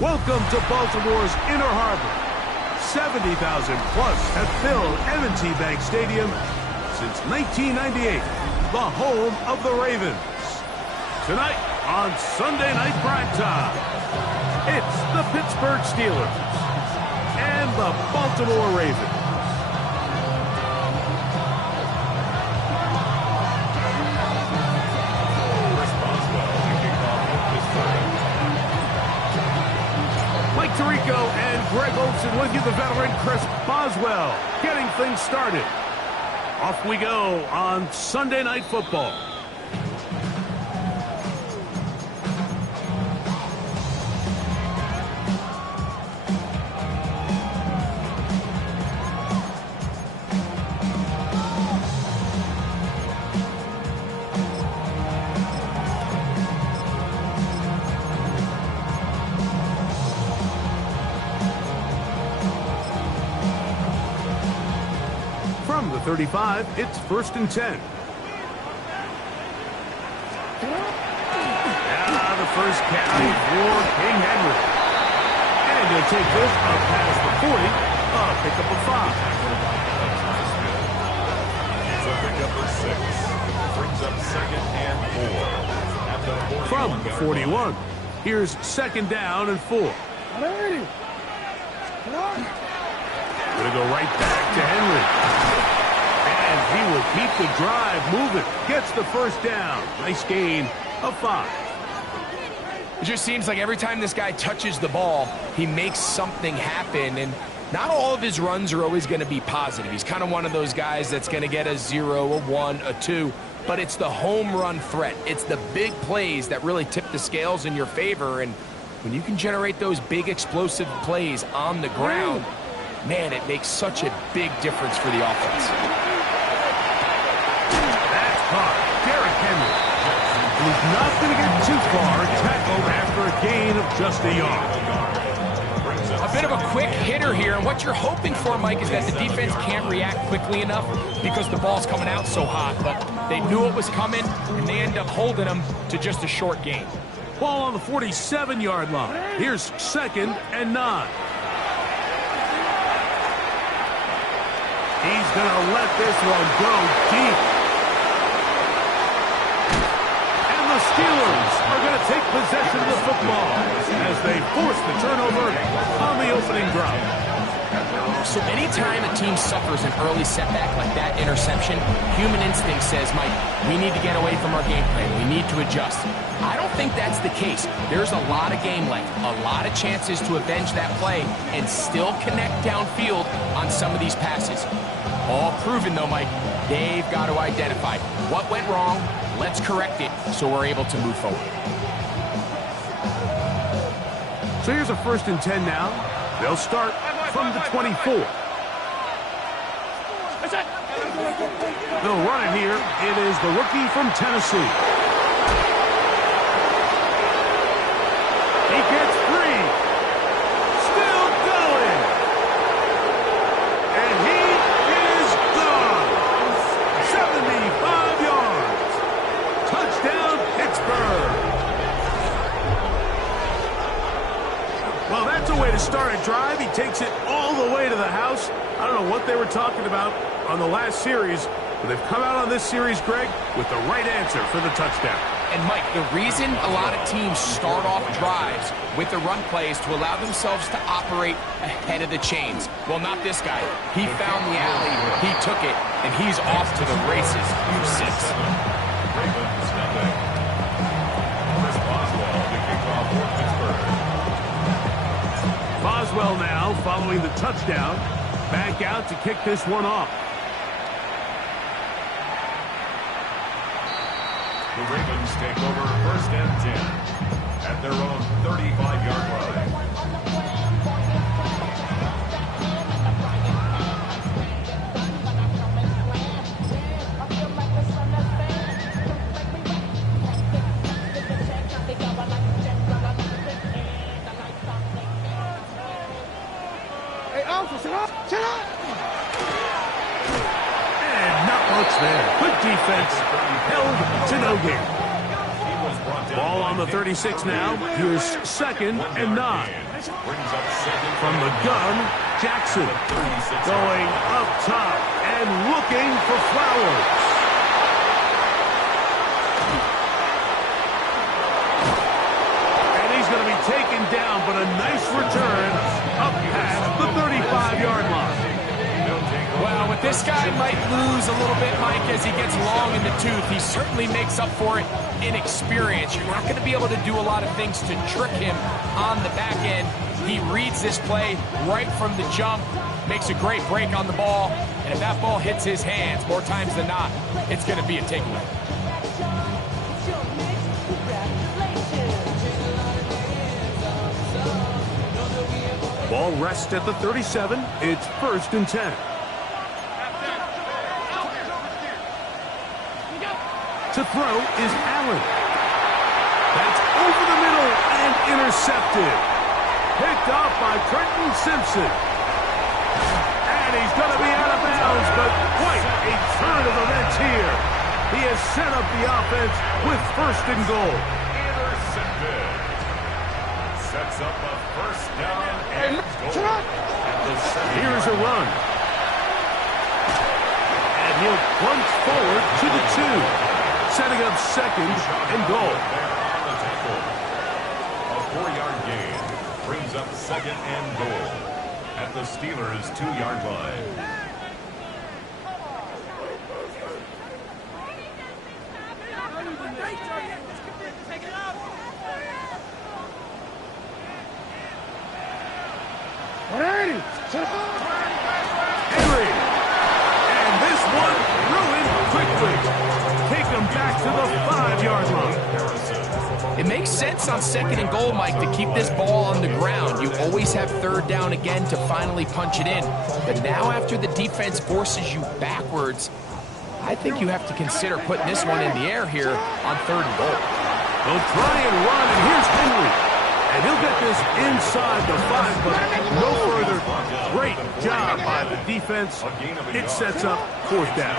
Welcome to Baltimore's Inner Harbor. 70,000 plus have filled M&T Bank Stadium since 1998, the home of the Ravens. Tonight on Sunday Night Primetime, it's the Pittsburgh Steelers and the Baltimore Ravens. Mike Tirico and Greg Olsen with you, the veteran Chris Boswell, getting things started. Off we go on Sunday Night Football. From the 35, it's 1st and 10. Now the first carry for King Henry. And he'll take this up past the 40, a pickup of 5. So pickup of 6. Brings up 2nd and 4. From the 41, here's 2nd down and 4. Gonna go right back to Henry. And he will keep the drive moving. Gets the first down. Nice gain of 5. It just seems like every time this guy touches the ball, he makes something happen. And not all of his runs are always going to be positive. He's kind of one of those guys that's going to get a 0, a 1, a 2. But it's the home run threat. It's the big plays that really tip the scales in your favor. And when you can generate those big explosive plays on the ground, man, it makes such a big difference for the offense. That's caught. Derrick Henry. He's not going to get too far. Tackled after a gain of just a yard. A bit of a quick hitter here, and what you're hoping for, Mike, is that the defense can't react quickly enough because the ball's coming out so hot. But they knew it was coming, and they end up holding them to just a short gain. Ball on the 47-yard line. Here's 2nd and 9. He's going to let this one go deep. And the Steelers are going to take possession of the football as they force the turnover on the opening drive. So anytime a team suffers an early setback like that interception, human instinct says, Mike, we need to get away from our game plan. We need to adjust. I don't think that's the case. There's a lot of game left, a lot of chances to avenge that play and still connect downfield on some of these passes. All proven, though, Mike, they've got to identify what went wrong, let's correct it so we're able to move forward. So here's a 1st and 10 now. They'll start from the 24. They'll run it here. It is the rookie from Tennessee. He gets free. Still going. And he is gone. 75 yards. Touchdown, Pittsburgh. Well, that's a way to start a drive. He takes it all the way to the house. I don't know what they were talking about on the last series, but they've come out on this series, Greg, with the right answer for the touchdown. And, Mike, the reason a lot of teams start off drives with the run plays to allow themselves to operate ahead of the chains. Well, not this guy. He found the alley, he took it, and he's off to the races for 6. Ravens nothing. Chris Boswell to kick off for Pittsburgh. Boswell now following the touchdown. Back out to kick this one off. The Ravens take over 1st and 10 at their own 35-yard line. And not much there. Good defense. Held to no gain. Ball on the 36 now. Here's 2nd and 9. Brings up second. From the gun, Jackson going up top and looking for Flowers. And he's going to be taken down, but a nice return up past the 35-yard line. Well, with this guy might lose a little bit, Mike, as he gets long in the tooth. He certainly makes up for it in experience. You're not going to be able to do a lot of things to trick him on the back end. He reads this play right from the jump, makes a great break on the ball, and if that ball hits his hands more times than not, it's going to be a takeaway. Ball rests at the 37. It's 1st and 10. To throw is Allen. That's over the middle and intercepted. Picked off by Trenton Simpson. And he's going to be out of bounds, but quite a turn of events here. He has set up the offense with 1st and goal. Intercepted. Sets up a 1st down and goal. Here's a run. And he'll plunge forward to the 2. Setting up 2nd and goal. A 4-yard gain brings up 2nd and goal at the Steelers' 2-yard line. Henry. And this one ruined quickly. Take him back to the 5-yard line. It makes sense on 2nd and goal, Mike, to keep this ball on the ground. You always have 3rd down again to finally punch it in. But now after the defense forces you backwards, I think you have to consider putting this one in the air here on 3rd and goal. They'll try and run, and here's Henry. And he'll get this inside the 5, but no further. Great job by the defense. It sets up 4th down.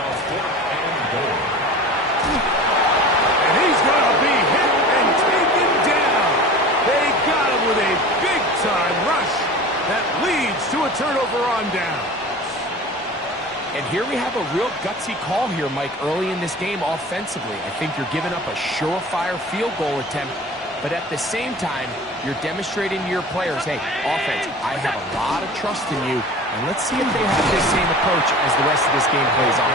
And he's going to be hit and taken down. They got him with a big-time rush that leads to a turnover on down. And here we have a real gutsy call here, Mike, early in this game offensively. I think you're giving up a surefire field goal attempt, but at the same time, you're demonstrating to your players, hey, offense, I have a lot of trust in you, and let's see if they have this same approach as the rest of this game plays on.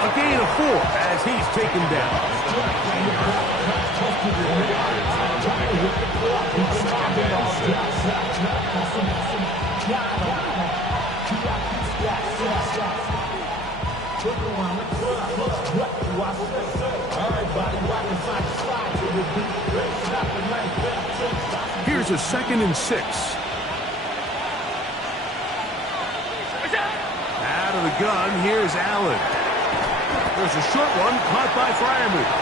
A gain of 4 as he's taken down. Here's a 2nd and 6. Out of the gun, here's Allen. There's a short one caught by Freiermuth.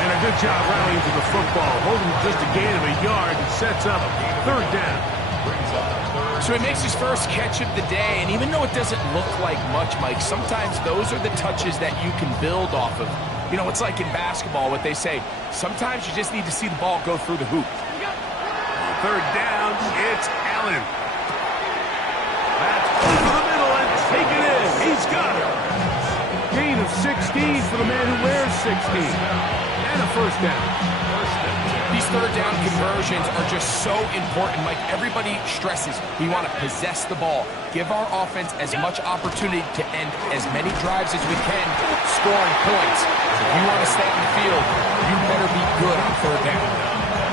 And a good job rallying to the football, holding just a gain of a yard and sets up 3rd down. So he makes his first catch of the day, and even though it doesn't look like much, Mike, sometimes those are the touches that you can build off of. You know, it's like in basketball, what they say, sometimes you just need to see the ball go through the hoop. 3rd down, it's Allen. That's over the middle and taken in. He's got it. Gain of 16 for the man who wears 16. And a 1st down. These 3rd down conversions are just so important, Mike. Everybody stresses we want to possess the ball, give our offense as much opportunity to end as many drives as we can, scoring points. If you want to stay on the field, you better be good on 3rd down.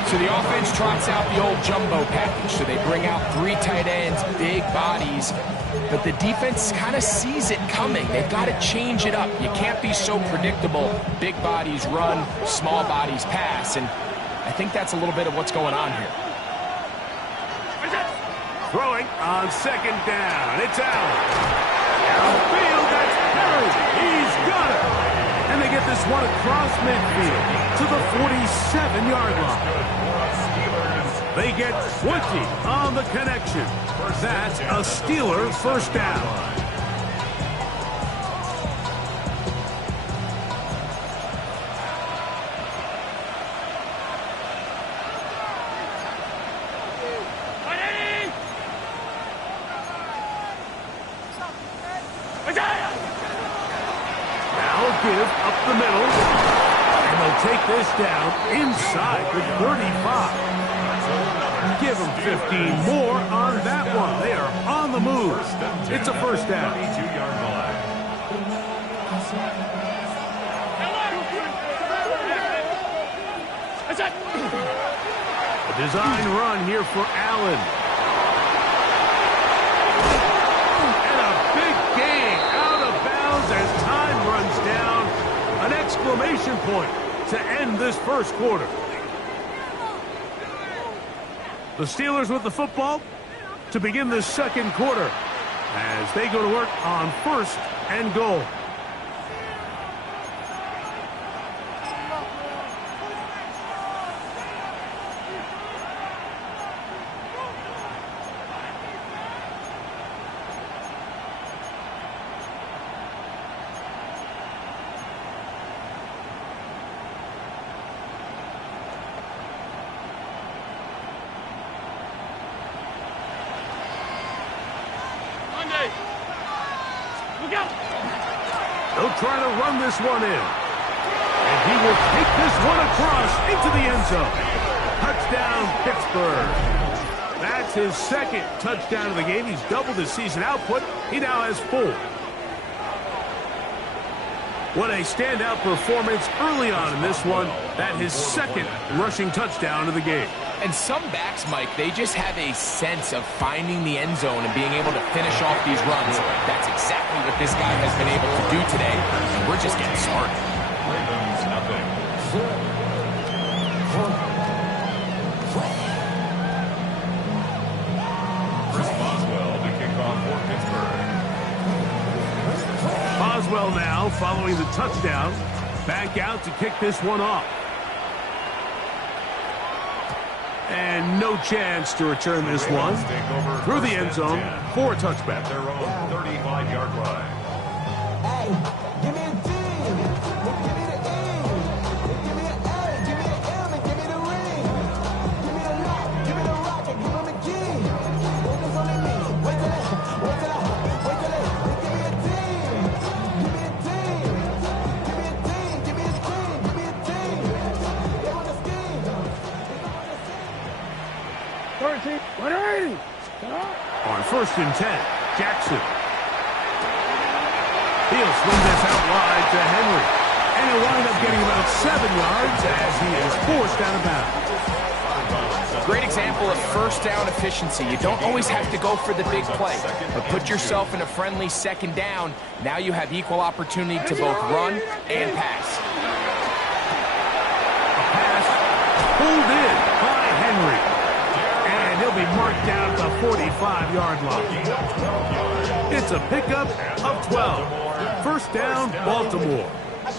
So the offense trots out the old jumbo package. So they bring out 3 tight ends, big bodies, but the defense kind of sees it coming. They've got to change it up. You can't be so predictable. Big bodies run, small bodies pass, and I think that's a little bit of what's going on here. Throwing on 2nd down. It's Allen. Downfield, that's Perry. He's got it. And they get this one across midfield to the 47-yard line. They get 20 on the connection. That's a Steeler 1st down. middle. And they'll take this down inside the 35. Give them 15 more on that one. They are on the move. It's a first down. 22-yard line. A design run here for Allen. And a big gain out of bounds as time runs down. An exclamation point to end this first quarter. The Steelers with the football to begin the second quarter as they go to work on first and goal. They'll try to run this one in. And he will take this one across into the end zone. Touchdown, Pittsburgh. That's his second touchdown of the game. He's doubled his season output. He now has 4. What a standout performance early on in this one. That his second rushing touchdown of the game. And some backs, Mike, they just have a sense of finding the end zone and being able to finish off these runs. That's exactly what this guy has been able to do today. And we're just getting started. Ravens nothing. Chris Boswell to kick off for Pittsburgh. Boswell now following the touchdown. Back out to kick this one off. And no chance to return this one through the end zone for a touchback. At their own 35-yard line. Hey, give me a D. Give me the E. Give me an A. Give me an M. And give me the ring. Give me the lock. Give me the rock. And give him the key. Focus on me. Wait till it. Give me a team. Give me a team. Give me a team. Give me a team. Give me a team. They want to scheme. 13, 180. On first and 10, Jackson. He'll swing this out wide to Henry. And he'll wind up getting about 7 yards as he is forced out of bounds. Great example of first down efficiency. You don't always have to go for the big play, but put yourself in a friendly second down. Now you have equal opportunity to both run and pass. A pass pulled in by Henry. And he'll be marked down at the 45-yard line. It's a pickup of 12. First down, Baltimore. I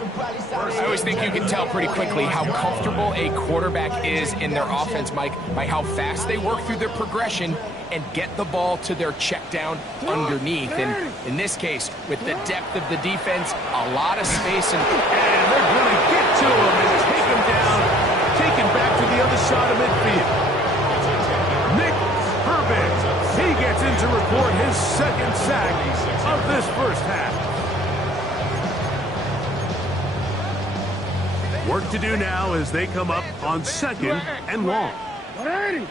always think you can tell pretty quickly how comfortable a quarterback is in their offense, Mike, by how fast they work through their progression and get the ball to their check down underneath. And in this case, with the depth of the defense, a lot of space. And they're going to get to him and take him down, take him back to the other side of midfield. Nick Herbig, he gets in to record his second sack of this first half. Work to do now as they come up on second and long. 180. In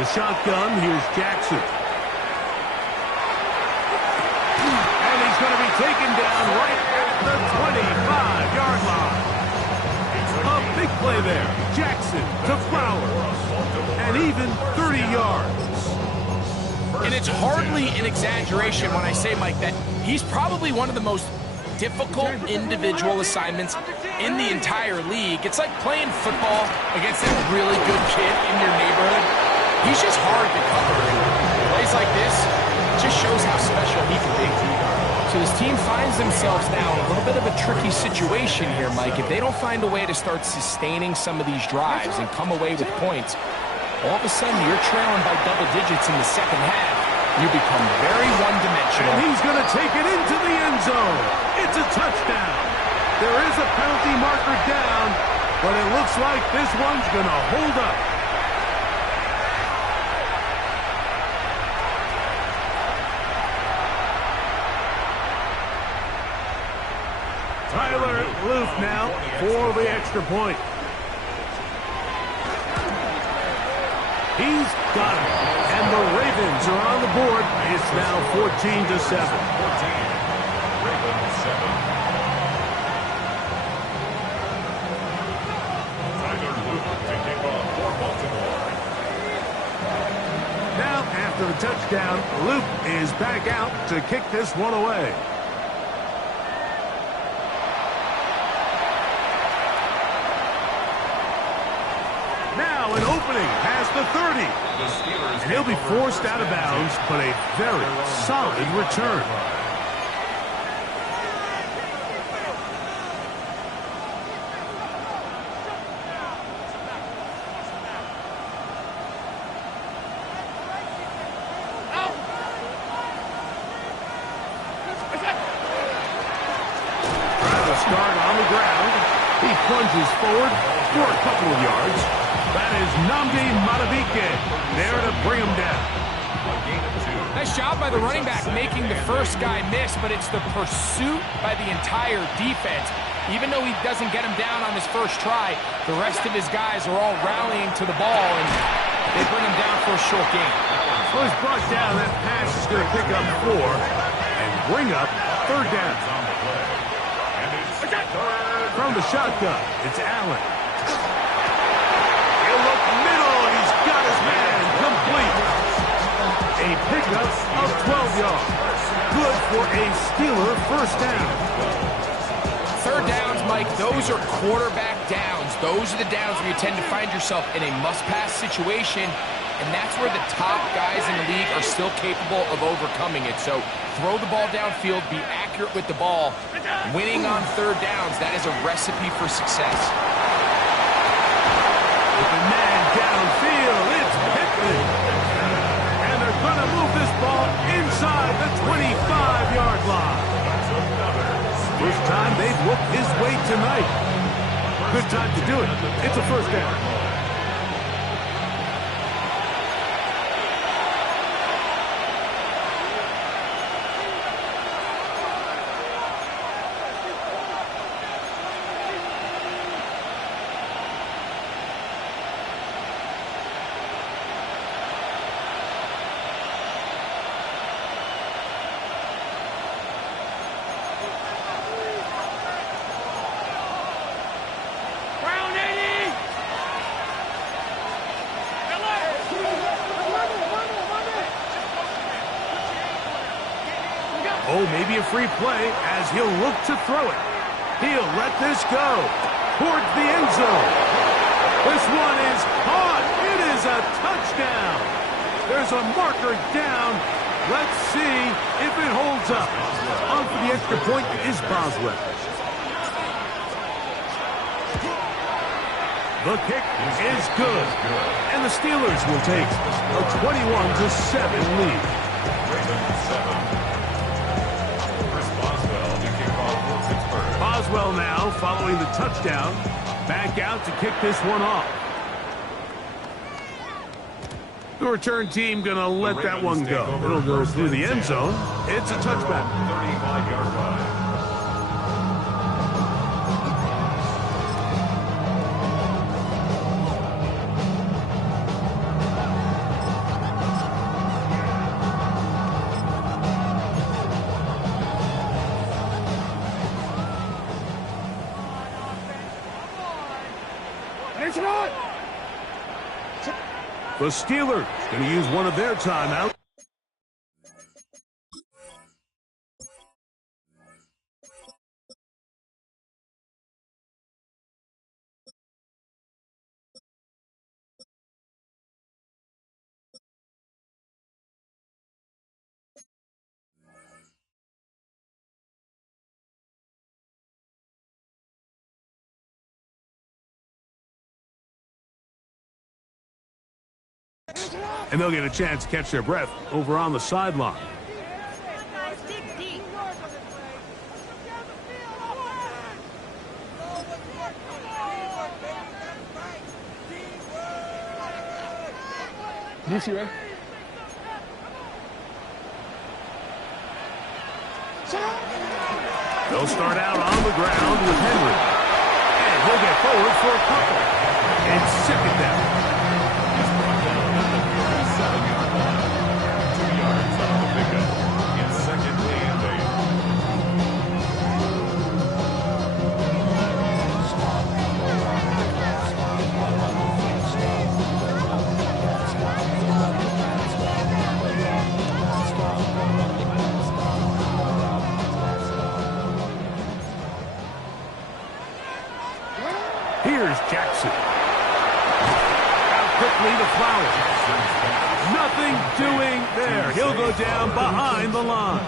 the shotgun, here's Jackson. And he's going to be taken down right at the 25-yard line. A big play there. Jackson to Flowers. And even 30 yards. And it's hardly an exaggeration when I say, Mike, that he's probably one of the most difficult individual assignments in the entire league. It's like playing football against a really good kid in your neighborhood. He's just hard to cover. And plays like this just shows how special he can be. So this team finds themselves now in a little bit of a tricky situation here, Mike. If they don't find a way to start sustaining some of these drives and come away with points, all of a sudden you're trailing by double digits in the second half. You become very one-dimensional. And he's going to take it into the end zone. It's a touchdown. There is a penalty marker down, but it looks like this one's going to hold up. Tyler Loof now for the extra point. He's got it. And the Ravens are on the board. It's now 14-7. 14. Ravens 7. Tyler Luke to kick off for Baltimore. Now, after the touchdown, Luke is back out to kick this one away. Now an opening past the 30. The Steelers And he'll be take over forced out of bounds, but a very solid return. Travis start on the ground. He plunges forward for a couple of yards. That is Nnamdi Madubuike there to bring him down. A gain of 2. Nice job by the running back making the first guy miss, but it's the pursuit by the entire defense. Even though he doesn't get him down on his first try, the rest of his guys are all rallying to the ball, and they bring him down for a short gain. So he's brought down. That pass is going to pick up 4 and bring up third down. On the play. And it's third. From the shotgun, it's Allen. He'll look middle, and he's got his man complete. A pickup of 12 yards. Good for a Steeler first down. Third downs, Mike, those are quarterback downs. Those are the downs where you tend to find yourself in a must-pass situation, and that's where the top guys in the league are still capable of overcoming it. So throw the ball downfield, be accurate with the ball. Winning on third downs, that is a recipe for success. With the man downfield, it's Pittman. And they're going to move this ball inside the 25-yard line. First time they've whooped his way tonight. Good time to do it. It's a first down. Oh, maybe a free play as he'll look to throw it. He'll let this go towards the end zone. This one is caught. It is a touchdown. There's a marker down. Let's see if it holds up. On for the extra point is Boswell. The kick is good. And the Steelers will take a 21-7 lead. Ravens 7. Boswell now following the touchdown. Back out to kick this one off. The return team going to let that one go. It'll go through the end zone. It's a touchback. 35-yard line. The Steelers going to use one of their timeouts. And they'll get a chance to catch their breath over on the sideline. You see, right? They'll They'll start out on the ground with Henry. And he'll get forward for a couple. And second down. He's brought down at the 47-yard line. 2 yards on the pickup. It's second and 8. Here's Jackson. Out quickly to Flowers. Nothing doing there. He'll go down behind the line.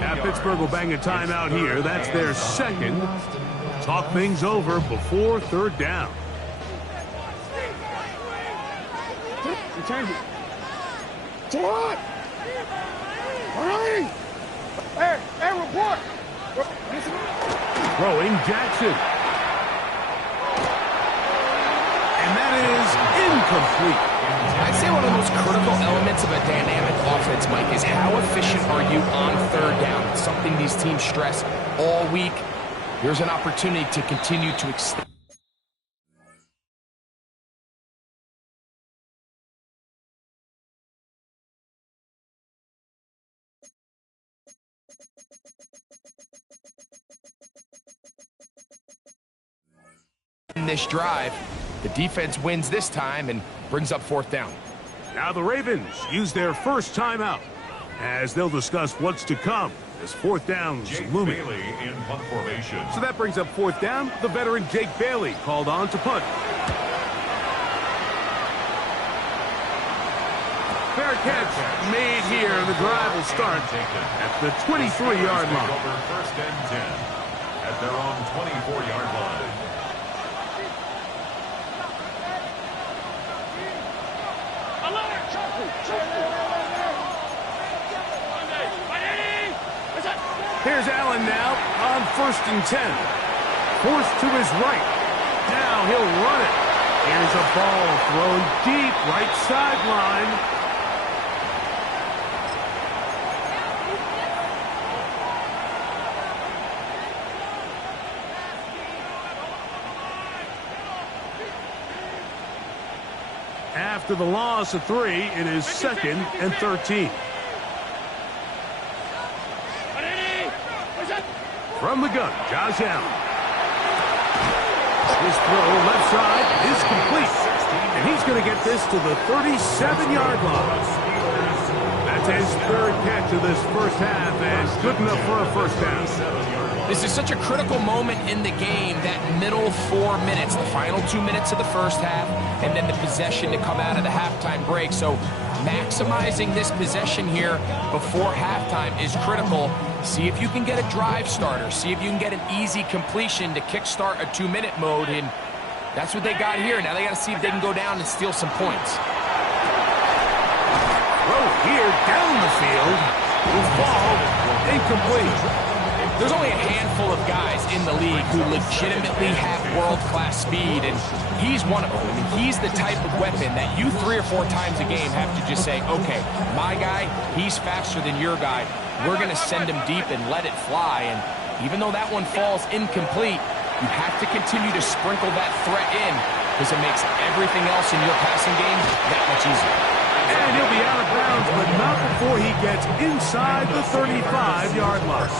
Now Pittsburgh will bang a timeout here. That's their second. Talk things over before third down. Change it. To what? All right. Hey, report. Throwing Jackson. And that is incomplete. I'd say one of the most critical elements of a dynamic offense, Mike, is how efficient are you on third down. It's something these teams stress all week. Here's an opportunity to continue to extend. In this drive, the defense wins this time and brings up fourth down. Now the Ravens use their first timeout as they'll discuss what's to come as fourth down's Jake looming. Bailey in punt formation. So that brings up fourth down. The veteran Jake Bailey called on to punt. Fair catch made here. The drive will start at the 23-yard line. Over first and 10 at their own 24-yard line. Here's Allen now on first and 10. Forced to his right. Now he'll run it. Here's a ball thrown deep right sideline. After the loss of 3, it is second and 13. From the gun, Josh Allen. His throw left side is complete. And he's going to get this to the 37-yard line. That's his third catch of this first half and good enough for a first down. This is such a critical moment in the game, that middle 4 minutes, the final 2 minutes of the first half, and then the possession to come out of the halftime break. So maximizing this possession here before halftime is critical. See if you can get a drive starter. See if you can get an easy completion to kickstart a 2-minute mode, and that's what they got here. Now they got to see if they can go down and steal some points. Throw here down the field. Will fall incomplete. There's only a handful of guys in the league who legitimately have world-class speed, and he's one of them. I mean, he's the type of weapon that you 3 or 4 times a game have to just say, okay, my guy, he's faster than your guy. We're going to send him deep and let it fly. And even though that one falls incomplete, you have to continue to sprinkle that threat in because it makes everything else in your passing game that much easier. And he'll be out of bounds, but not before he gets inside the 35-yard line.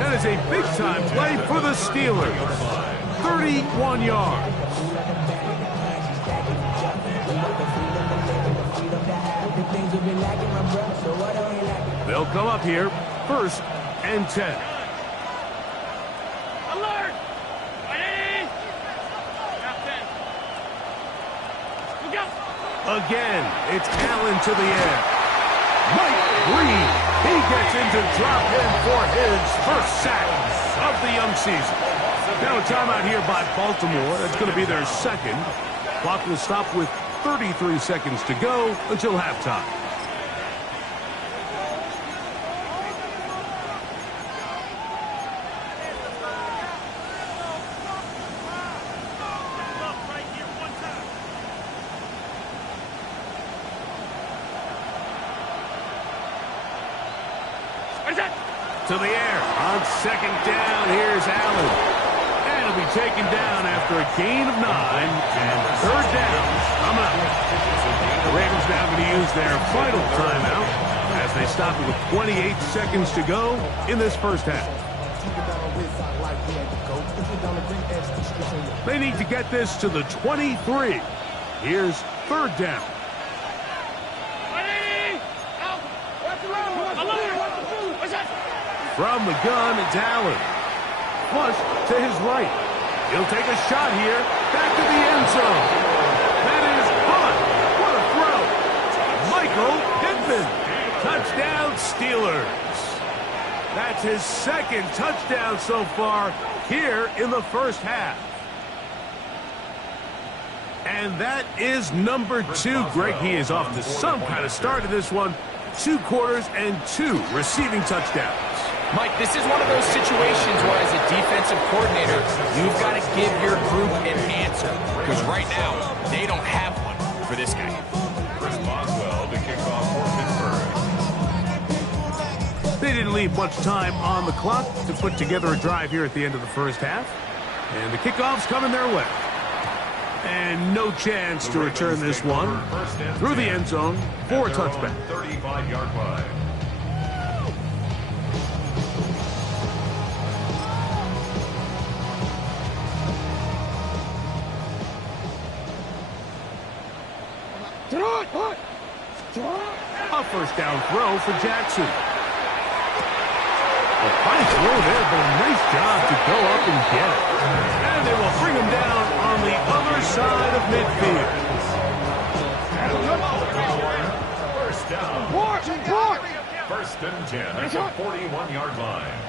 That is a big-time play for the Steelers. 31 yards. They'll come up here, first and 10. Alert! Ready? Again, it's Allen to the air. Mike Reed, he gets into drop in for his first sack of the young season. Now a timeout here by Baltimore. That's going to be their second. Clock will stop with 33 seconds to go until halftime. to the air. On second down, here's Allen. And he'll be taken down after a gain of 9. And third down, coming up. The Ravens now going to use their final timeout as they stop it with 28 seconds to go in this first half. They need to get this to the 23. Here's third down. From the gun, it's Allen. Flush to his right. He'll take a shot here. Back to the end zone. That is caught. What a throw. Michael Pittman. Touchdown, Steelers. That's his second touchdown so far here in the first half. And that is number 2. Greg, he is off to some kind of start to this one. 2 quarters and 2 receiving touchdowns. Mike, this is one of those situations where as a defensive coordinator, you've got to give your group an answer. Because right now, they don't have one for this guy. Chris Boswell to kick off for Pittsburgh. They didn't leave much time on the clock to put together a drive here at the end of the first half. And the kickoff's coming their way. And no chance to return this one through the end zone for a touchback. 35-yard line. A first down throw for Jackson. A fine throw there, but a nice job to go up and get it. And they will bring him down on the other side of midfield. First down. First and 10 at the 41-yard line.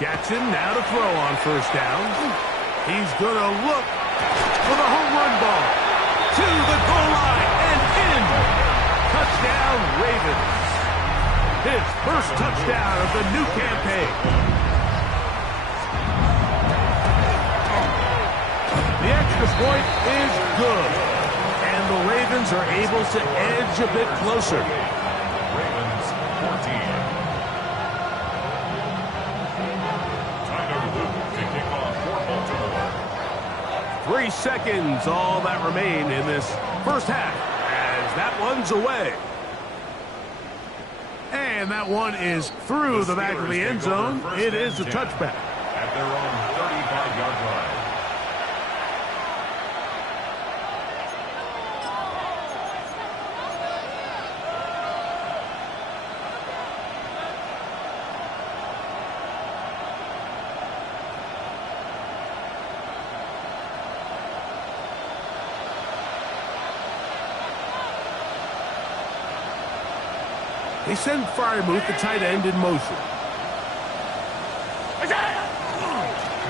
Jackson now to throw on first down. He's going to look for the home run ball. To the goal line and in. Touchdown, Ravens. His first touchdown of the new campaign. The extra point is good. And the Ravens are able to edge a bit closer. Ravens 14. Tyler Luke to kick off for Baltimore. 3 seconds, all that remain in this first half as that one's away. And that one is through the back of the end zone. It is a touchback. At their own 35-yard line. They send Freiermuth, the tight end, in motion.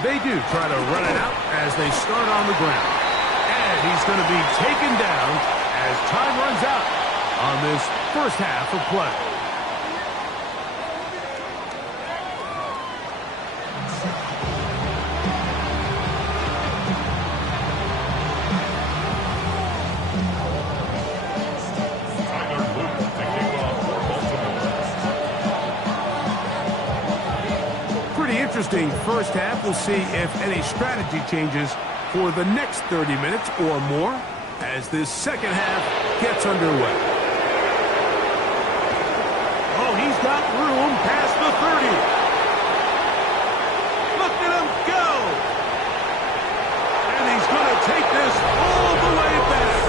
They do try to run it out as they start on the ground. And he's going to be taken down as time runs out on this first half of play. Interesting first half. We'll see if any strategy changes for the next 30 minutes or more as this second half gets underway. Oh, he's got room past the 30. Look at him go. And he's going to take this all the way back.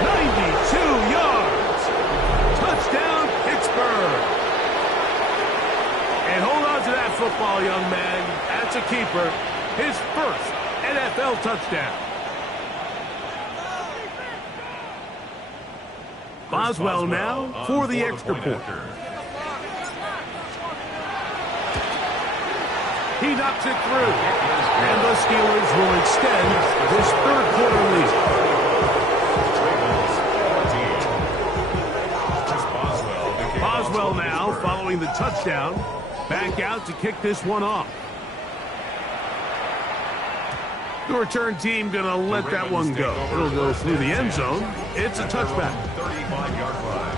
92 yards. Touchdown, Pittsburgh. And hold on to that football, young man. That's a keeper. His first NFL touchdown. Boswell now for the extra point. He knocks it through. And the Steelers will extend this third quarter lead. Boswell now following the touchdown. Back out to kick this one off. The return team going to let that one go. It'll go through the end zone. It's a touchback. 35-yard line.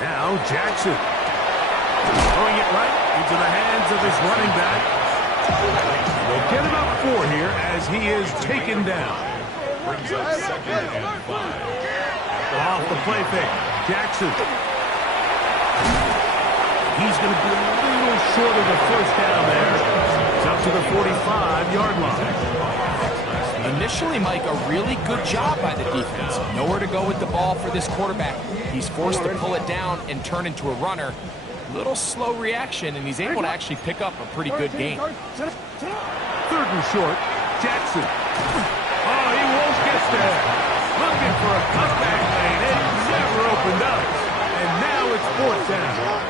Now Jackson. Throwing it right into the hands of his running back. They'll get about 4 here as he is taken down. Brings up 2nd and 5. Off the play fake. Jackson. He's going to be a little short of the first down there. It's up to the 45-yard line. Initially, Mike, a really good job by the defense. Nowhere to go with the ball for this quarterback. He's forced to pull it down and turn into a runner. Little slow reaction, and he's able to actually pick up a pretty good gain. 3rd and short. Jackson. Oh, he won't get there. Looking for a cutback lane. It never opened up. And now it's 4th down.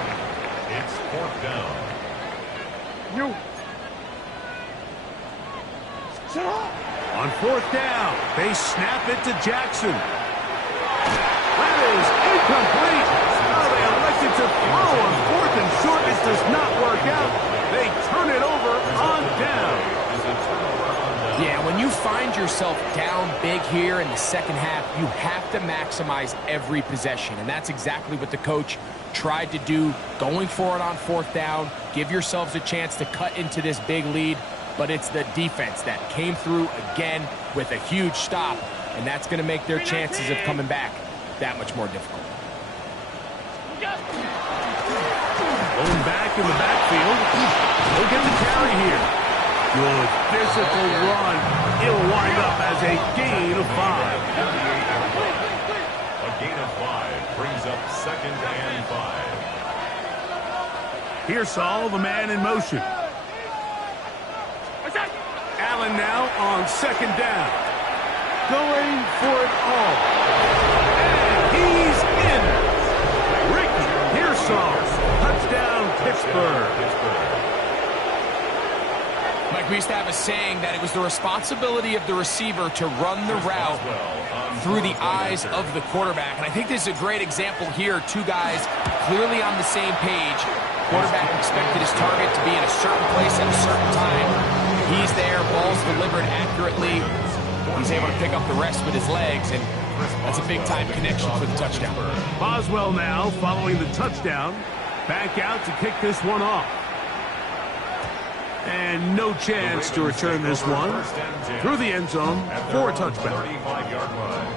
It's 4th down. On 4th down, they snap it to Jackson. That is incomplete. Oh, they elected to throw on 4th and short. It does not work out. They turn it over on down. Yeah, when you find yourself down big here in the second half, you have to maximize every possession. And that's exactly what the coach tried to do, going for it on 4th down. Give yourselves a chance to cut into this big lead. But it's the defense that came through again with a huge stop. And that's going to make their chances of coming back that much more difficult. Going back in the backfield. He'll get the carry here. Good physical run. It'll wind up as a gain of 5. A gain of 5 brings up 2nd and 5. Pearsall, the man in motion. Allen now on 2nd down. Going for it all. And he's in. Ricky Pearsall. Touchdown, Pittsburgh. Mike, we used to have a saying that it was the responsibility of the receiver to run the route through the eyes of the quarterback. And I think this is a great example here. 2 guys clearly on the same page. Quarterback expected his target to be in a certain place at a certain time. He's there, ball's delivered accurately. He's able to pick up the rest with his legs, and that's a big-time connection for the touchdown. Boswell now following the touchdown. Back out to kick this one off. And no chance to return this one through the end zone for a touchback. 35-yard line.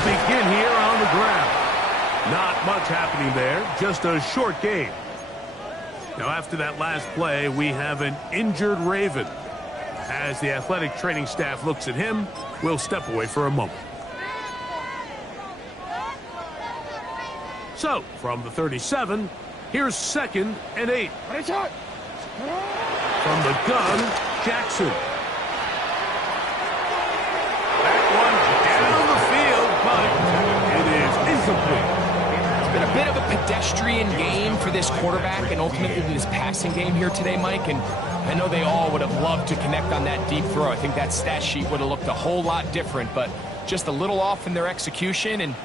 Begin here on the ground. Not much happening there, just a short game. Now after that last play, we have an injured Raven. As the athletic training staff looks at him, we'll step away for a moment. So, from the 37, here's 2nd and 8. From the gun, Jackson. It's been a bit of a pedestrian game for this quarterback and ultimately this passing game here today, Mike. And I know they all would have loved to connect on that deep throw. I think that stat sheet would have looked a whole lot different, but just a little off in their execution and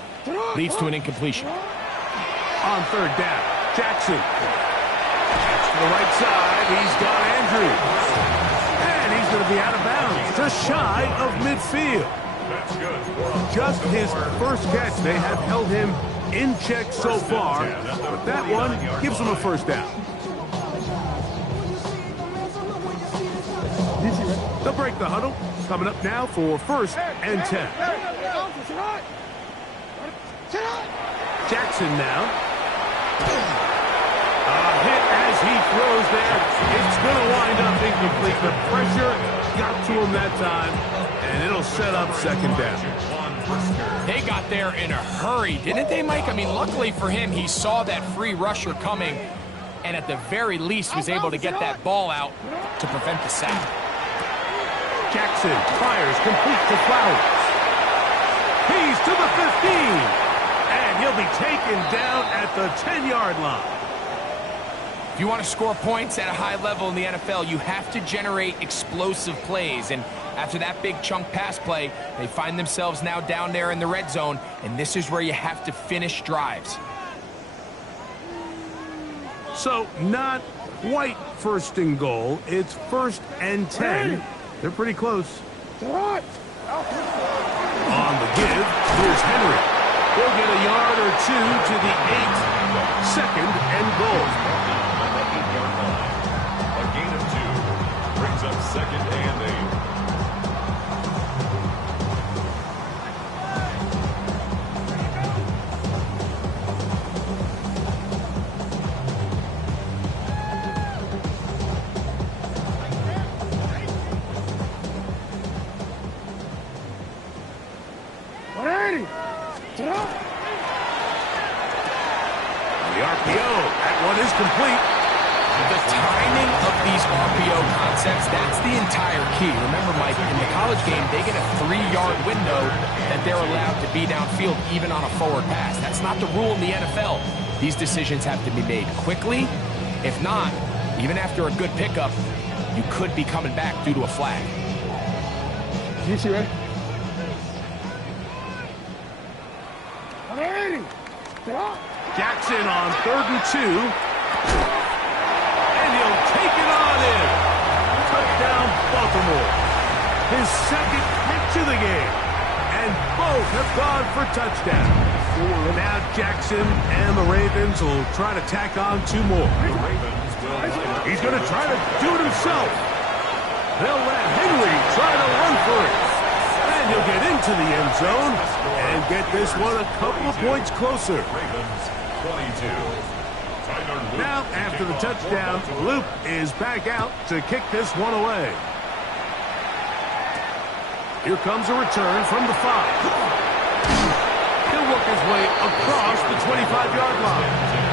leads to an incompletion. On 3rd down, Jackson. To the right side, he's got Andrews. And he's going to be out of bounds, just shy of midfield. That's good. Just his first catch. They have held him in check so far, but that one gives him a 1st down. They'll break the huddle. Coming up now for 1st and 10. Jackson now. A hit as he throws there. It's going to wind up incomplete. The pressure got to him that time, and it'll set up 2nd down. They got there in a hurry, didn't they, Mike? I mean, luckily for him, he saw that free rusher coming, and at the very least was able to get that ball out to prevent the sack. Jackson fires complete to Flowers. He's to the 15, and He'll be taken down at the 10-yard line. If you want to score points at a high level in the NFL, you have to generate explosive plays. And after that big chunk pass play, they find themselves now down there in the red zone, and this is where you have to finish drives. So not quite first and goal. It's 1st and 10. They're pretty close. On the give, here's Henry. He'll get a yard or two to the 8. 2nd and goal. A gain of 2 brings up 2nd and 8. The RPO, that one is complete. The timing of these RPO concepts, that's the entire key. Remember, Mike, in the college game, they get a 3-yard window that they're allowed to be downfield even on a forward pass. That's not the rule in the NFL. These decisions have to be made quickly. If not, even after a good pickup, you could be coming back due to a flag. You see, right? Jackson on 3rd and 2. And he'll take it on in. Touchdown, Baltimore. His 2nd catch of the game. And both have gone for touchdowns. And now Jackson and the Ravens will try to tack on 2 more. He's going to try to do it himself. They'll let Henry try to run for it. And he'll get into the end zone and get this one a couple of points closer. Now, after the touchdown, Luke is back out to kick this one away. Here comes a return from the 5. He'll work his way across the 25-yard line.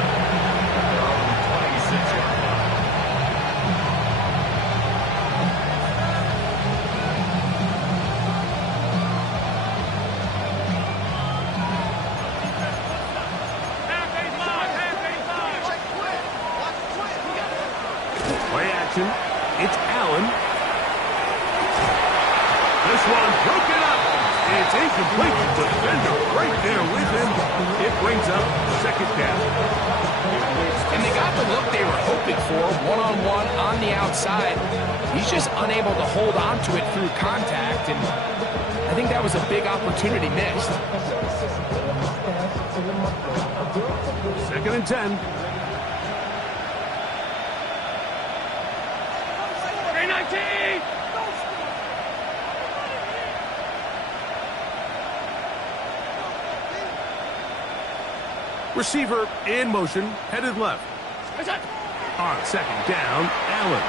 It's Allen. This one broken up. It's incomplete. Defender right there with him. It brings up 2nd down. And they got the look they were hoping for, one-on-one on the outside. He's just unable to hold on to it through contact, and I think that was a big opportunity missed. 2nd and 10. Receiver in motion, headed left. On 2nd down, Allen.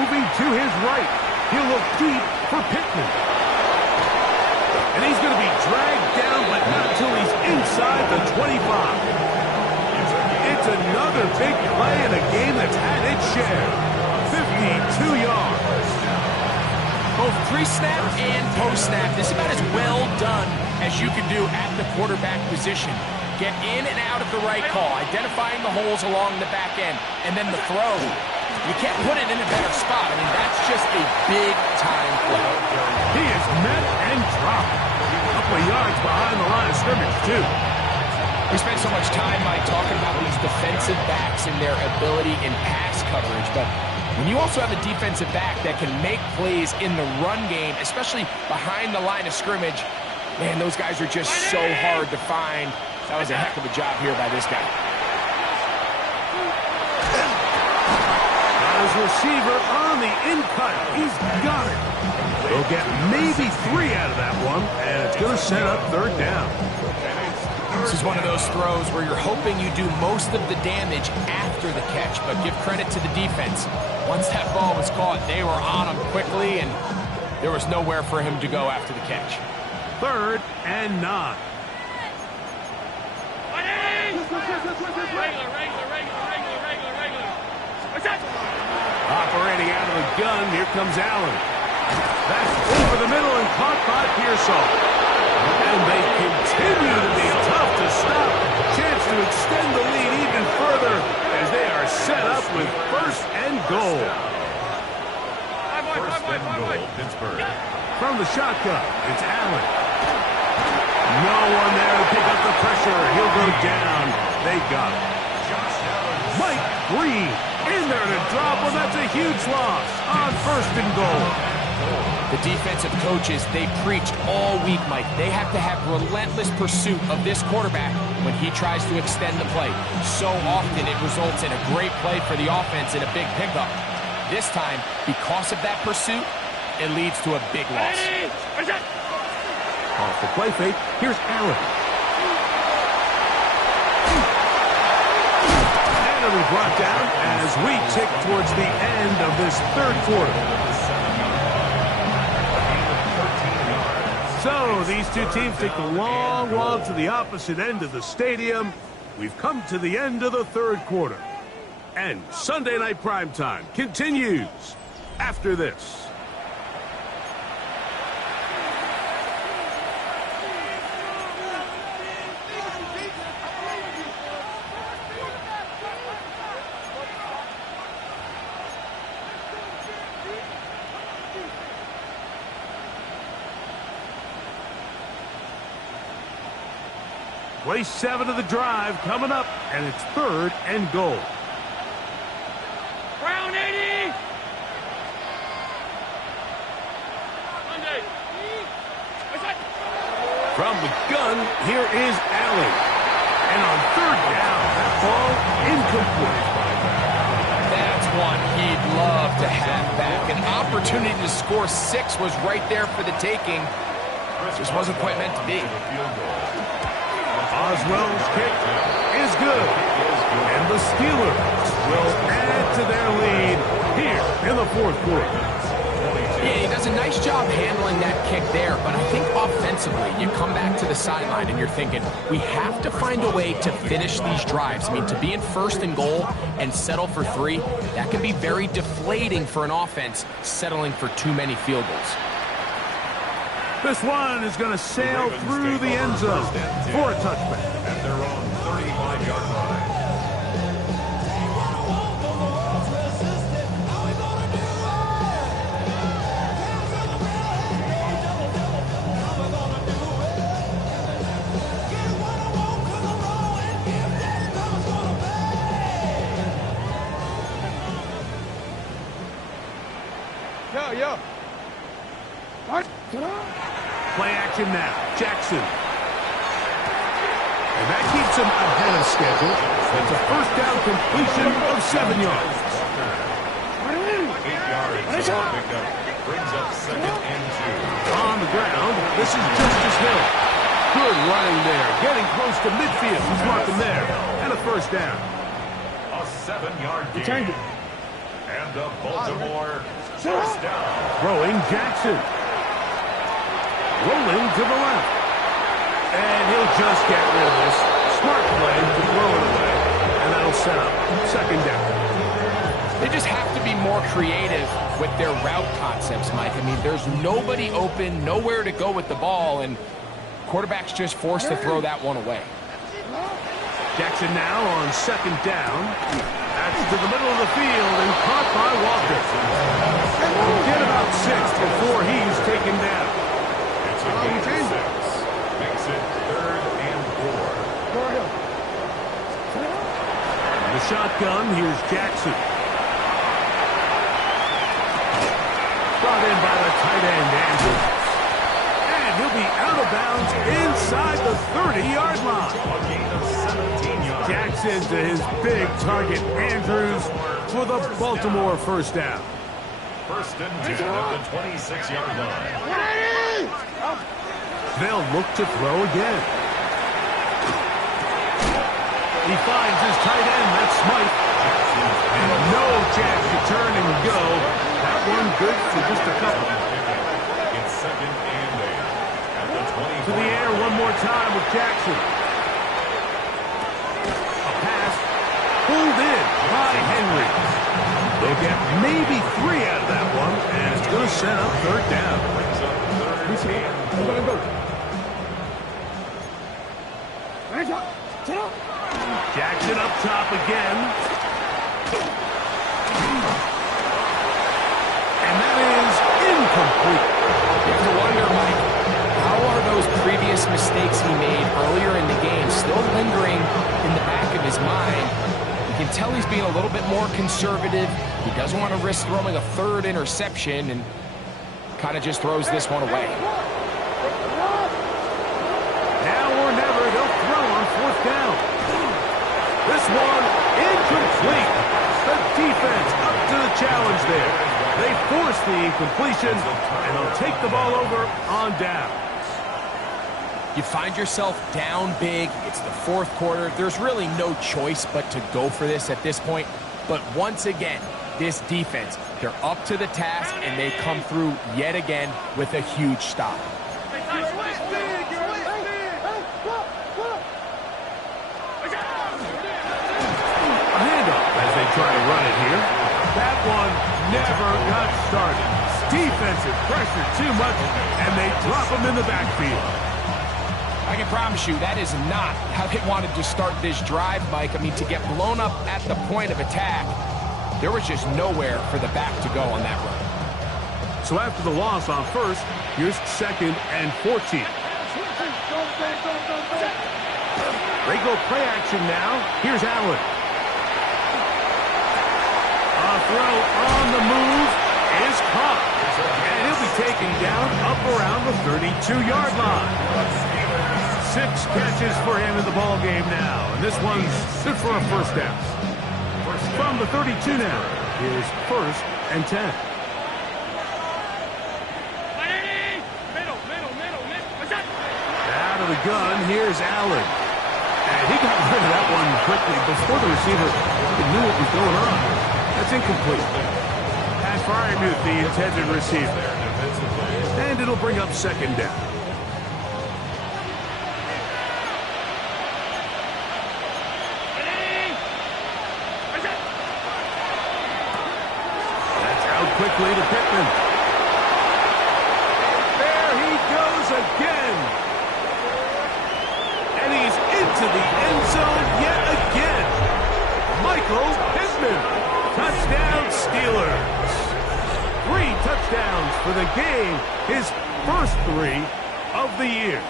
Moving to his right. He'll look deep for Pittman. And he's going to be dragged down, but not until he's inside the 25. It's another big play in a game that's had its share. 52 yards. Both pre-snap and post-snap, this is about as well done as you can do at the quarterback position. Get in and out of the right call, identifying the holes along the back end, and then the throw. You can't put it in a better spot. I mean, that's just a big-time play. He is met and dropped. A couple of yards behind the line of scrimmage, too. We spent so much time, Mike, talking about these defensive backs and their ability in pass coverage, but when you also have a defensive back that can make plays in the run game, especially behind the line of scrimmage, man, those guys are just so hard to find. That was a heck of a job here by this guy. His receiver on the in-cut. He's got it. They'll get maybe 3 out of that one, and it's going to set up 3rd down. This is one of those throws where you're hoping you do most of the damage after the catch, but give credit to the defense. Once that ball was caught, they were on him quickly, and there was nowhere for him to go after the catch. 3rd and 9. Operating out of the gun, here comes Allen. That's over the middle and caught by Pearsall. And they continue to be tough to stop. Pittsburgh. From the shotgun, it's Allen. No one there to pick up the pressure. He'll go down. They got it. Mike Green in there to drop one. That's a huge loss on 1st and goal. The defensive coaches, they preached all week, Mike. They have to have relentless pursuit of this quarterback when he tries to extend the play. So often it results in a great play for the offense and a big pickup. This time, because of that pursuit, it leads to a big loss. Off the play fake, here's Allen. And it'll be brought down as we tick towards the end of this 3rd quarter. So, these two teams take the long walk to the opposite end of the stadium. We've come to the end of the 3rd quarter. And Sunday Night Primetime continues after this. Play 7 of the drive coming up, and it's 3rd and goal. Brown 80! From the gun, here is Allen. And on 3rd down, that ball incomplete. That's one he'd love to have back. An opportunity to score 6 was right there for the taking. Just wasn't quite meant to be. Oswell's kick is good. And the Steelers will add to their lead here in the 4th quarter. Yeah, he does a nice job handling that kick there, but I think offensively, you come back to the sideline and you're thinking, we have to find a way to finish these drives. I mean, to be in 1st and goal and settle for 3, that can be very deflating for an offense settling for too many field goals. This one is going to sail through the end zone for a touchback. At their own 35-yard line. Yo. What? Play action now. Jackson. And that keeps him ahead of schedule. That's a 1st down completion of 7 yards. 8 yards on the pickup. Brings up 2nd and 2. On the ground, this is Justice Hill. Good running there. Getting close to midfield. He's marking there. And a 1st down. A 7-yard gain. And the Baltimore 1st down. Throwing Jackson. Rolling to the left. And he'll just get rid of this. Smart play to throw it away. And that'll set up 2nd down. They just have to be more creative with their route concepts, Mike. I mean, there's nobody open, nowhere to go with the ball, and quarterback's just forced to throw that one away. Jackson now on 2nd down. That's to the middle of the field and caught by Walker. Get about 6 before he's taken down. It's a gain of 6. Makes it 3rd and 4. In the shotgun, here's Jackson. Brought in by the tight end, Andrews. And he'll be out of bounds inside the 30-yard line. A gain of 17 yards. Jackson to his big target, Andrews, for the Baltimore 1st down. 1st and 10 at the 26-yard line. They'll look to throw again. He finds his tight end, that's Smythe. And no chance to turn and go. That one good for just a couple. It's 2nd and 8 at the 20. To the air one more time with Jackson. A pass pulled in by Henry. They'll get maybe 3 out of that one, and it's going to set up 3rd down. Brings up 3rd and 4. Jackson up top again. And that is incomplete. incomplete. You have to wonder, Mike, how are those previous mistakes he made earlier in the game still lingering in the back of his mind? You can tell he's being a little bit more conservative. He doesn't want to risk throwing a third interception and kind of just throws this one away. Now or never, they'll throw on fourth down. This one incomplete. The defense up to the challenge there. They force the incompletion, and they'll take the ball over on down. You find yourself down big. It's the fourth quarter. There's really no choice but to go for this at this point. But once again, this defense, they're up to the task, and they come through yet again with a huge stop. A handoff as they try to run it here. That one never got started. Defensive pressure too much, and they drop him in the backfield. I can promise you that is not how they wanted to start this drive, Mike. I mean, to get blown up at the point of attack, there was just nowhere for the back to go on that run. So after the loss on first, here's 2nd and 14. They go play action now. Here's Allen. A throw on the move is caught. And he'll be taken down up around the 32-yard line. 6 catches for him in the ball game now. And this one's good for a first down. From the 32 now, here's 1st and 10. Out of the gun, here's Allen. And he got rid of that one quickly before the receiver knew what was going on. That's incomplete. Pass firing to the intended receiver. And it'll bring up 2nd down. That's out quickly to Pittman. There he goes again. And he's into the end zone yet again. Michael Pittman. Touchdown Steelers. 3 touchdowns for the game. His first 3 of the year.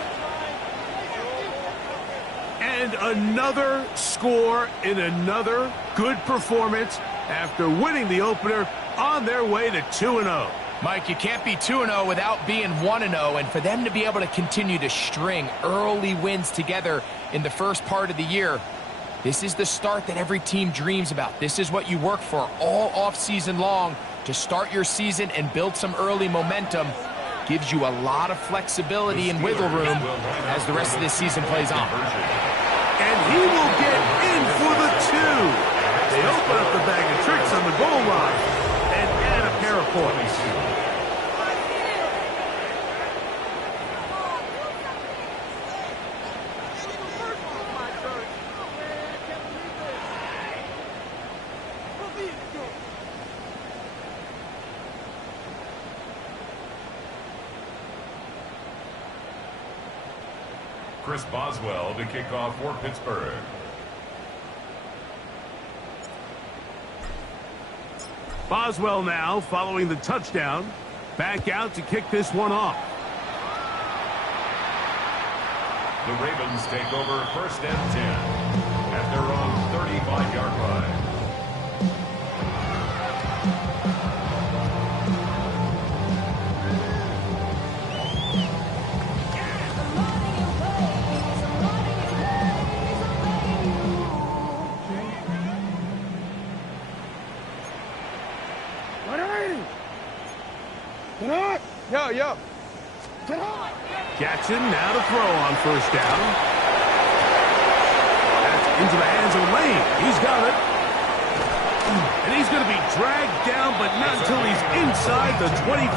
And another score in another good performance after winning the opener on their way to 2-0. Mike, you can't be 2-0 without being 1-0, and for them to be able to continue to string early wins together in the first part of the year, this is the start that every team dreams about. This is what you work for all offseason long to start your season and build some early momentum. Gives you a lot of flexibility and wiggle room as the rest of this season plays on. And he will get in for the 2. They open up the bag of tricks on the goal line and add a pair of points. Chris Boswell to kick off for Pittsburgh. Boswell now following the touchdown. Back out to kick this one off. The Ravens take over 1st and 10 at their own 35-yard line. Yo. Jackson now to throw on 1st down. That's into the hands of Lane. He's got it. And he's going to be dragged down, but not until he's inside the 25.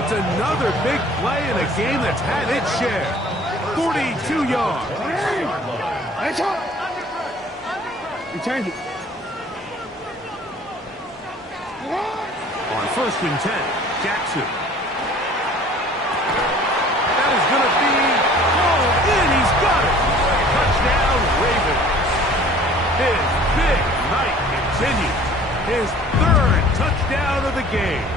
It's another big play in a game that's had its share. 42 yards. You change it. On 1st and 10, Jackson. That is going to be hauled in. He's got it. Touchdown, Ravens. His big night continues. His 3rd touchdown of the game.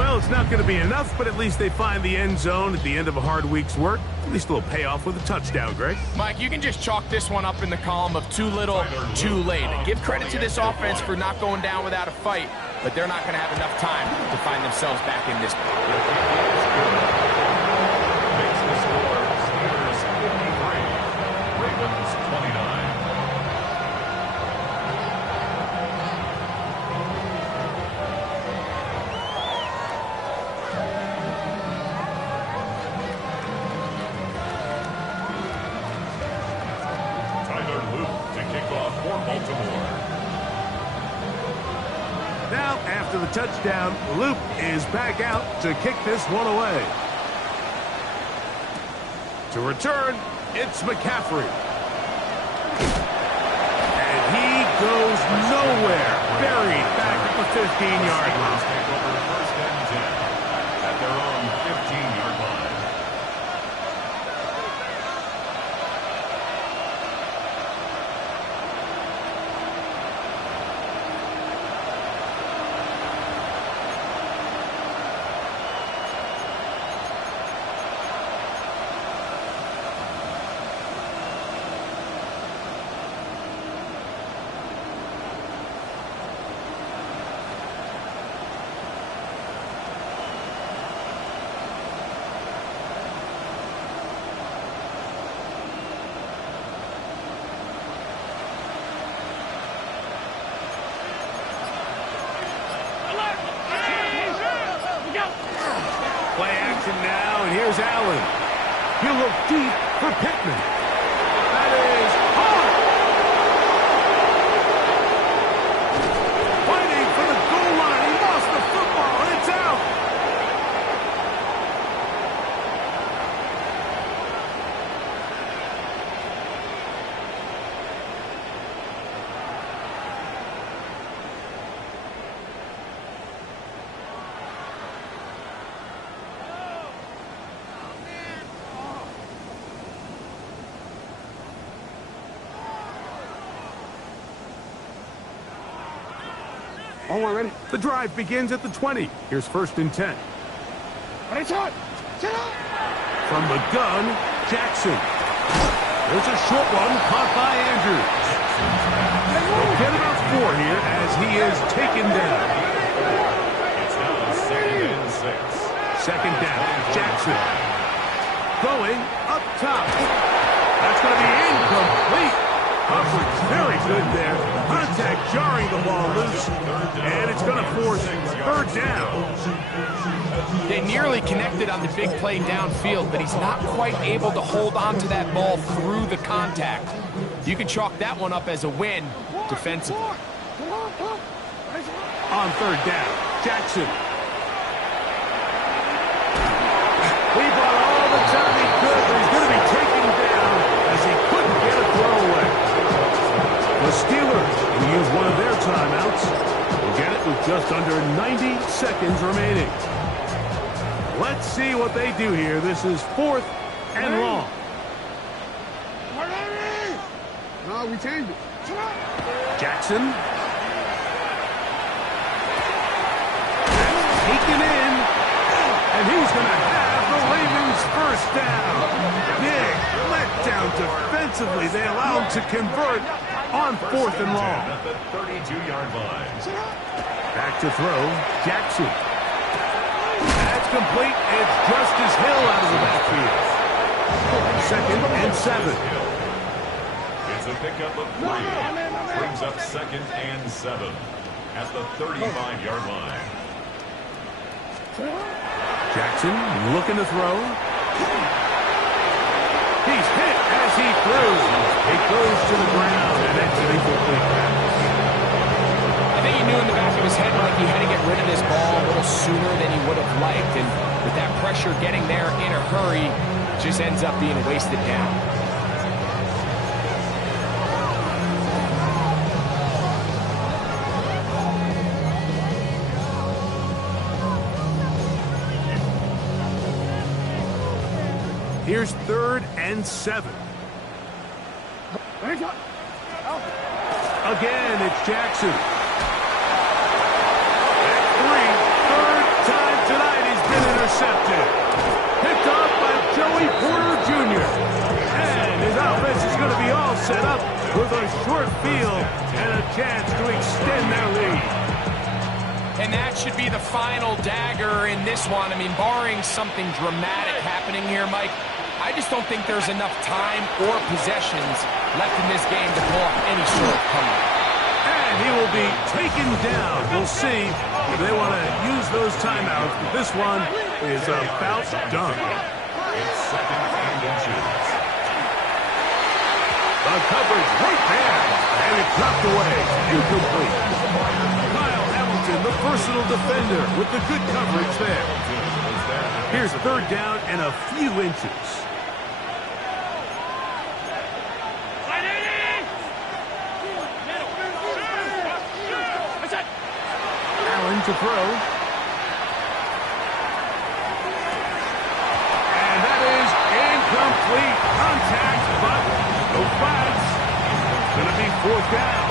Well, it's not going to be enough, but at least they find the end zone at the end of a hard week's work. At least a little payoff with a touchdown, Greg. Mike, you can just chalk this one up in the column of too little, too late. Give credit to this offense for not going down without a fight, but they're not going to have enough time to find themselves back in this one. Makes the score Steelers 53, Ravens 29. Tyler Luke to kick off for Baltimore. Now, after the touchdown, Luke is back out to kick this one away. To return, it's McCaffrey. And he goes nowhere. Buried back at the 15-yard line. Take over first and 10 at their own 15-yard line. Play action now, and here's Allen. He'll look deep for Pittman. That is hard. Fighting for the goal line. He lost the football, and it's out. On one, ready? The drive begins at the 20. Here's first and 10. Ready, shot! Set up! From the gun, Jackson. There's a short one caught by Andrews. They'll get about 4 here as he is taken down. It's now second and 6. Second down, Jackson. Going up top. That's going to be incomplete. Humphrey's very good there. Contact jarring the ball loose. And it's going to force third down. They nearly connected on the big play downfield, but he's not quite able to hold on to that ball through the contact. You can chalk that one up as a win defensively. On third down, Jackson. He brought all the time he could, but he's going to be taken down as he couldn't get a throw away. The Steelers will use one of their timeouts. We'll get it with just under 90 seconds remaining. Let's see what they do here. This is 4th and long. No, we changed it. Jackson. That's taken in. And he's going to have the Ravens first down. Big letdown defensively. They allow him to convert on 4th and long. At the 32-yard line. Back to throw, Jackson. That's complete. It's Justice Hill out of the backfield. Second and 7. It's a pickup of 3. Brings up second and 7 at the 35-yard line. Jackson looking to throw. He's hit as he throws. It goes to the ground, and it's an incomplete pass. I think he knew in the back of his head like he had to get rid of this ball a little sooner than he would have liked. And with that pressure getting there in a hurry, just ends up being wasted down. Here's 3rd and 7. Again, it's Jackson. At 3, third time to intercepted. Picked off by Joey Porter Jr. And his offense is going to be all set up with a short field and a chance to extend their lead. And that should be the final dagger in this one. I mean, barring something dramatic happening here, Mike, I just don't think there's enough time or possessions left in this game to pull off any sort of comeback. And he will be taken down. We'll see if they want to use those timeouts. But this one is about done. It's second and inches. The coverage right there. And it's knocked away. Incomplete. Kyle Hamilton, the personal defender, with the good coverage there. Here's third down and a few inches. Allen to throw. And that is incomplete. Contact, but no flags. It's going to be fourth down.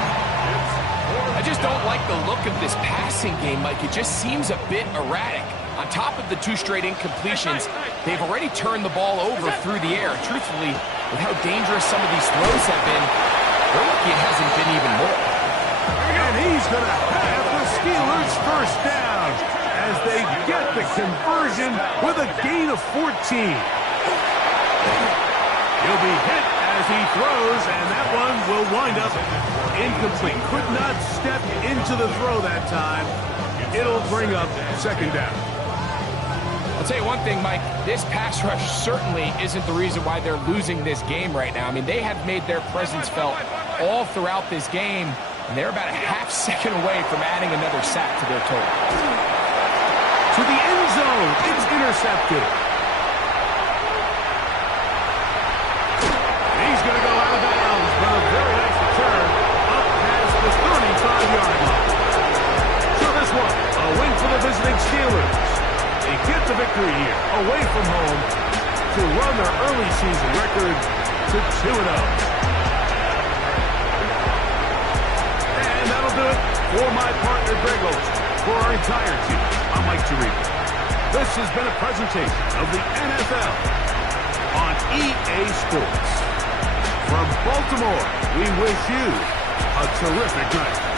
I just don't like the look of this passing game, Mike. It just seems a bit erratic. On top of the 2 straight incompletions, they've already turned the ball over through the air. Truthfully, with how dangerous some of these throws have been, they're lucky it hasn't been even more. And he's going to have the Steelers first down as they get the conversion with a gain of 14. He'll be hit as he throws, and that one will wind up incomplete. Could not step into the throw that time. It'll bring up second down. I'll tell you one thing, Mike, this pass rush certainly isn't the reason why they're losing this game right now. I mean, they have made their presence felt all throughout this game, and they're about a half second away from adding another sack to their total. To the end zone, it's intercepted. He's going to go out of bounds, but a very nice return up past the 35-yard line. So this one, a win for the visiting Steelers. They get the victory here, away from home, to run their early season record to 2-0. And that'll do it for my partner, Greg Olsen. For our entire team, I'm Mike Tirico. This has been a presentation of the NFL on EA Sports. From Baltimore, we wish you a terrific night.